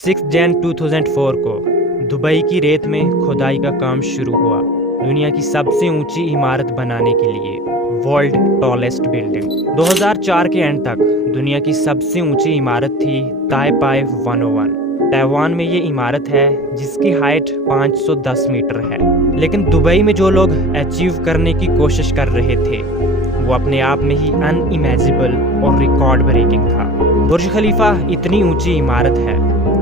6 जन 2004 को दुबई की रेत में खुदाई का काम शुरू हुआ दुनिया की सबसे ऊंची इमारत बनाने के लिए वर्ल्ड टॉलेस्ट बिल्डिंग। 2004 के एंड तक दुनिया की सबसे ऊंची इमारत थी ताइपाई 101। ताइवान में ये इमारत है जिसकी हाइट 510 मीटर है। लेकिन दुबई में जो लोग अचीव करने की कोशिश कर रहे थे वो अपने आप में ही अनइमेजिबल और रिकॉर्ड ब्रेकिंग था। बुर्ज खलीफा इतनी ऊंची इमारत है,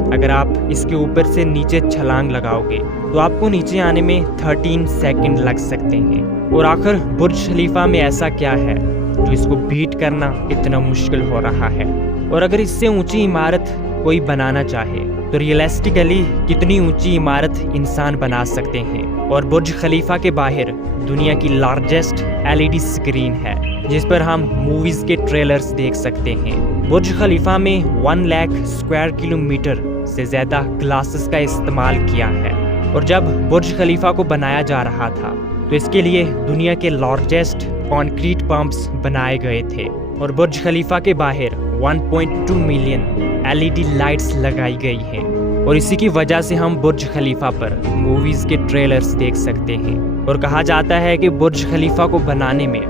अगर आप इसके ऊपर से नीचे छलांग लगाओगे तो आपको नीचे आने में 13 सेकंड लग सकते हैं। और आखिर बुर्ज खलीफा में ऐसा क्या है जो इसको बीट करना इतना मुश्किल हो रहा है? और अगर इससे ऊंची इमारत कोई बनाना चाहे तो रियलिस्टिकली कितनी ऊंची इमारत इंसान बना सकते हैं? और बुर्ज खलीफा के बाहर दुनिया की लार्जेस्ट LED स्क्रीन है जिस पर हम मूवीज के ट्रेलर्स देख सकते हैं। बुर्ज खलीफा में 1 लाख स्क्वायर किलोमीटर से ज्यादा ग्लासेस का इस्तेमाल किया है। और जब बुर्ज खलीफा को बनाया जा रहा था तो इसके लिए दुनिया के लार्जेस्ट कंक्रीट पंप्स बनाए गए थे। और बुर्ज खलीफा के बाहर 1.2 मिलियन LED लाइट्स लगाई गई हैं। और इसी की वजह से हम बुर्ज खलीफा पर मूवीज के ट्रेलर्स देख सकते हैं। और कहा जाता है कि बुर्ज खलीफा को बनाने में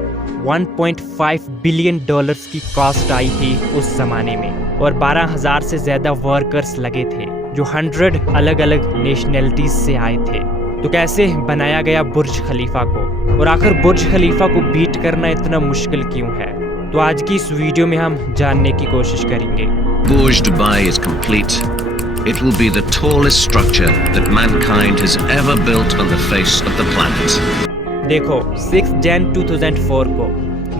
1.5 बिलियन डॉलर्स की कॉस्ट आई थी उस जमाने में। और 12,000 से ज्यादा वर्कर्स लगे थे जो 100 अलग अलग नेशनैलिटीज से आए थे। तो कैसे बनाया गया बुर्ज खलीफा को? और आखिर बुर्ज खलीफा को बीट करना इतना मुश्किल क्यों है? तो आज की इस वीडियो में हम जानने की कोशिश करेंगे। Burj Dubai is complete. It will be the tallest structure that mankind has ever built on the face of the planet. देखो, 6 जन 2004 को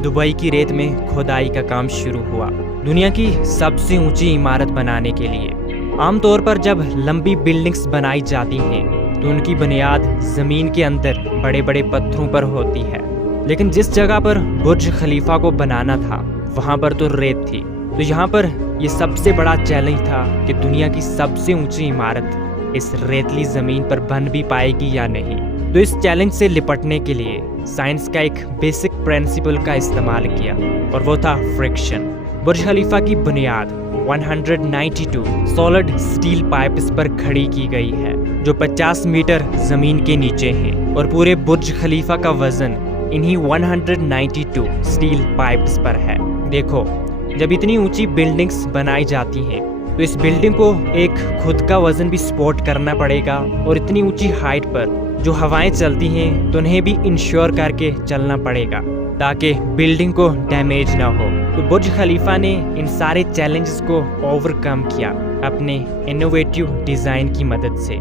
दुबई की रेत में खुदाई का काम शुरू हुआ दुनिया की सबसे ऊंची इमारत बनाने के लिए। आमतौर पर जब लंबी बिल्डिंग्स बनाई जाती हैं तो उनकी बुनियाद जमीन के अंदर बड़े बड़े पत्थरों पर होती है। लेकिन जिस जगह पर बुर्ज खलीफा को बनाना था वहाँ पर तो रेत थी। तो यहाँ पर ये सबसे बड़ा चैलेंज था कि दुनिया की सबसे ऊंची इमारत इस रेतली जमीन पर बन भी पाएगी या नहीं। तो इस चैलेंज से निपटने के लिए साइंस का एक बेसिक प्रिंसिपल का इस्तेमाल किया और वो था फ्रिक्शन। बुर्ज खलीफा की बुनियाद 192 सॉलिड स्टील पाइप्स पर खड़ी की गई है जो 50 मीटर जमीन के नीचे हैं। और पूरे बुर्ज खलीफा का वजन इन्हीं 192 स्टील पाइप्स पर है। देखो, जब इतनी ऊंची बिल्डिंग्स बनाई जाती हैं तो इस बिल्डिंग को एक खुद का वजन भी सपोर्ट करना पड़ेगा। और इतनी ऊंची हाइट पर जो हवाएं चलती हैं तो उन्हें भी इंश्योर करके चलना पड़ेगा ताकि बिल्डिंग को डैमेज ना हो। तो बुर्ज खलीफा ने इन सारे चैलेंजेस को ओवरकम किया अपने इनोवेटिव डिजाइन की मदद से।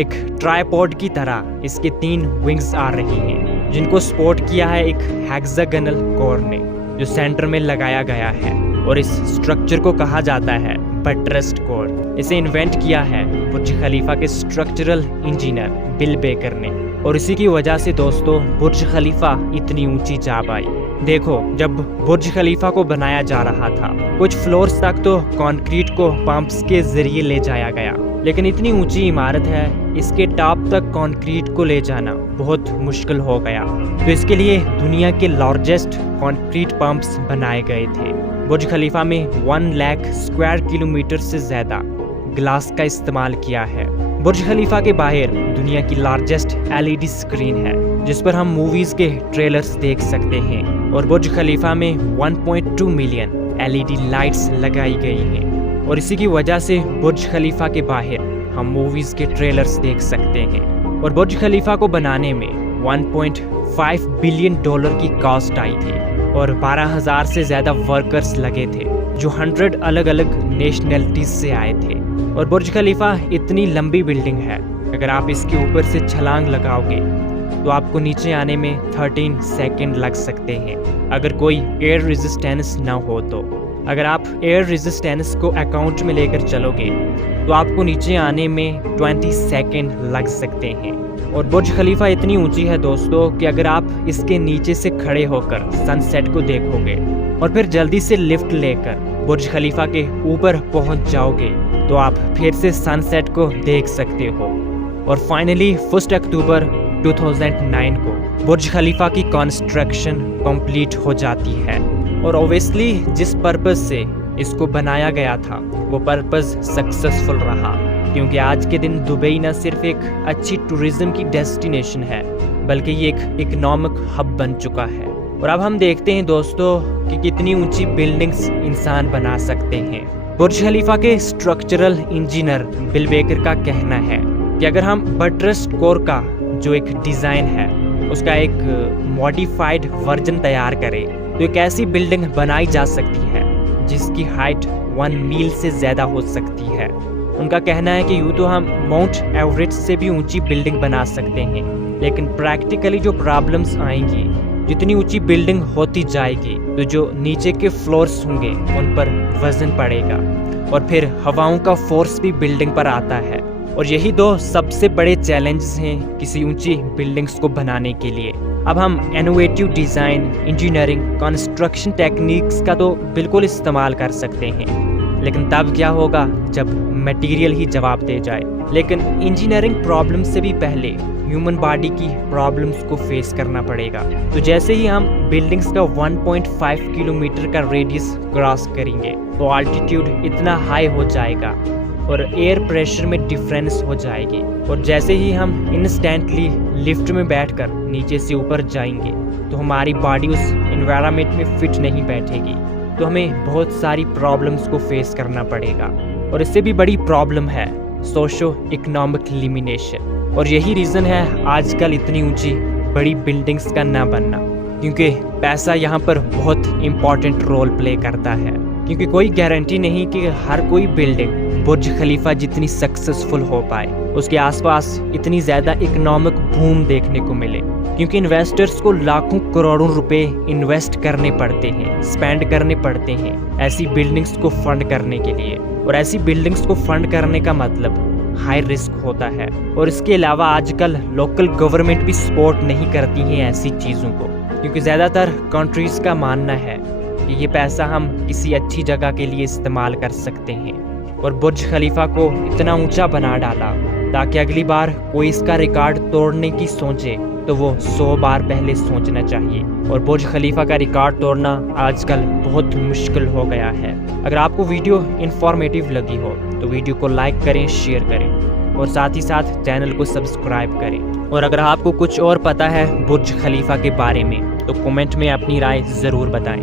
एक ट्राइपॉड की तरह इसके 3 विंग्स आ रही हैं जिनको सपोर्ट किया है एक हेक्सागोनल कोर ने जो सेंटर में लगाया गया है। और इस स्ट्रक्चर को कहा जाता है बटरेस्ड कोर। इसे इन्वेंट किया है बुर्ज खलीफा के स्ट्रक्चरल इंजीनियर बिल बेकर ने। और इसी की वजह से दोस्तों बुर्ज खलीफा इतनी ऊंची जा पाई। देखो, जब बुर्ज खलीफा को बनाया जा रहा था कुछ फ्लोर्स तक तो कंक्रीट को पंप्स के जरिए ले जाया गया, लेकिन इतनी ऊंची इमारत है इसके टॉप तक कंक्रीट को ले जाना बहुत मुश्किल हो गया। तो इसके लिए दुनिया के लार्जेस्ट कंक्रीट पंप्स बनाए गए थे। बुर्ज खलीफा में 1 लाख स्क्वायर किलोमीटर से ज्यादा ग्लास का इस्तेमाल किया है। बुर्ज खलीफा के बाहर दुनिया की लार्जेस्ट LED स्क्रीन है जिस पर हम मूवीज के ट्रेलर्स देख सकते हैं। और बुर्ज खलीफा में 1.2 मिलियन LED लाइट्स लगाई गई हैं। और इसी की वजह से बुर्ज खलीफा के बाहर हम मूवीज के ट्रेलर्स देख सकते हैं। और बुर्ज खलीफा को बनाने में 1.5 बिलियन डॉलर की कॉस्ट आई थी और 12,000 से ज्यादा वर्कर्स लगे थे जो 100 अलग अलग नेशनैलिटीज से आए थे। और बुर्ज खलीफा इतनी लंबी बिल्डिंग है, अगर आप इसके ऊपर से छलांग लगाओगे तो आपको नीचे आने में 13 सेकंड लग सकते हैं अगर कोई एयर रेजिस्टेंस ना हो तो। अगर आप एयर रेजिस्टेंस को अकाउंट में लेकर चलोगे तो आपको नीचे आने में 20 सेकंड लग सकते हैं। और बुर्ज खलीफा इतनी ऊंची है दोस्तों कि अगर आप इसके नीचे से खड़े होकर सनसेट को देखोगे और फिर जल्दी से लिफ्ट लेकर बुर्ज खलीफा के ऊपर पहुंच जाओगे तो आप फिर से सनसेट को देख सकते हो। और फाइनली 1 अक्टूबर 2009 को बुर्ज खलीफा की कंस्ट्रक्शन कंप्लीट हो जाती है। और ऑब्वियसली जिस पर्पस से इसको बनाया गया था वो पर्पस सक्सेसफुल रहा। کیونکہ آج کے دن دبئی نہ صرف ایک اچھی ٹورزم کی ڈیسٹینیشن ہے بلکہ یہ ایک اکنامک ہب بن چکا ہے۔ اور اب ہم دیکھتے ہیں دوستو کہ کتنی اونچی بلڈنگز انسان بنا سکتے ہیں۔ برج خلیفہ کے اسٹرکچرل انجینئر بل بیکر کا کہنا ہے کہ اگر ہم بٹرسٹ کور کا جو ایک ڈیزائن ہے اس کا ایک ماڈیفائڈ ورژن تیار کرے تو ایک ایسی بلڈنگ بنائی جا سکتی ہے جس کی ہائٹ 1 میل سے زیادہ ہو سکتی ہے۔ ان کا کہنا ہے کہ یوں تو ہم ماؤنٹ ایوریسٹ سے بھی اونچی بلڈنگ بنا سکتے ہیں، لیکن پریکٹیکلی جو پرابلمز آئیں گی، جتنی اونچی بلڈنگ ہوتی جائے گی تو جو نیچے کے فلورز ہوں گے ان پر وزن پڑے گا، اور پھر ہواؤں کا فورس بھی بلڈنگ پر آتا ہے، اور یہی 2 سب سے بڑے چیلنجز ہیں کسی اونچی بلڈنگز کو بنانے کے لیے۔ اب ہم innovative design, engineering, construction techniques کا تو بالکل استعمال کر سکتے ہیں، لیکن تب کیا ہوگا جب میٹیریل ہی جواب دے جائے۔ لیکن انجینئرنگ پرابلم سے بھی پہلے ہیومن باڈی کی پرابلمز کو فیس کرنا پڑے گا۔ تو جیسے ہی ہم بلڈنگز کا 1.5 کلومیٹر کا ریڈیس کراس کریں گے تو آلٹیٹیوڈ اتنا ہائی ہو جائے گا اور ایئر پریشر میں ڈفرینس ہو جائے گی، اور جیسے ہی ہم انسٹینٹلی لفٹ میں بیٹھ کر نیچے سے اوپر جائیں گے تو ہماری باڈی اس انوائرمنٹ میں فٹ نہیں بیٹھے گی، تو ہمیں بہت ساری پرابلمز کو فیس کرنا پڑے گا۔ اور اس سے بھی بڑی پرابلم ہے سوشو اکنامک لیمینیشن، اور یہی ریزن ہے آج کل اتنی اونچی بڑی بلڈنگز کا نہ بننا، کیونکہ پیسہ یہاں پر بہت امپورٹنٹ رول پلے کرتا ہے، کیونکہ کوئی گارنٹی نہیں کہ ہر کوئی بلڈنگ برج خلیفہ جتنی سکسیسفل ہو پائے، اس کے آس پاس اتنی زیادہ اکنامک بوم دیکھنے کو ملے، کیونکہ انویسٹرز کو لاکھوں کروڑوں روپے انویسٹ کرنے پڑتے ہیں، اسپینڈ کرنے پڑتے ہیں ایسی بلڈنگز کو فنڈ کرنے کے لیے، اور ایسی بلڈنگز کو فنڈ کرنے کا مطلب ہائی رسک ہوتا ہے، اور اس کے علاوہ آج کل لوکل گورنمنٹ بھی سپورٹ نہیں کرتی ہیں ایسی چیزوں کو، کیونکہ زیادہ تر کنٹریز کا ماننا ہے کہ یہ پیسہ ہم کسی اچھی جگہ کے لیے استعمال کر سکتے ہیں، اور برج خلیفہ کو اتنا اونچا بنا ڈالا تاکہ اگلی بار کوئی اس کا ریکارڈ توڑنے کی سوچے تو وہ 100 بار پہلے سوچنا چاہیے، اور برج خلیفہ کا ریکارڈ توڑنا آج کل بہت مشکل ہو گیا ہے۔ اگر آپ کو ویڈیو انفارمیٹیو لگی ہو تو ویڈیو کو لائک کریں، شیئر کریں، اور ساتھ ہی ساتھ چینل کو سبسکرائب کریں، اور اگر آپ کو کچھ اور پتہ ہے برج خلیفہ کے بارے میں تو کمنٹ میں اپنی رائے ضرور بتائیں۔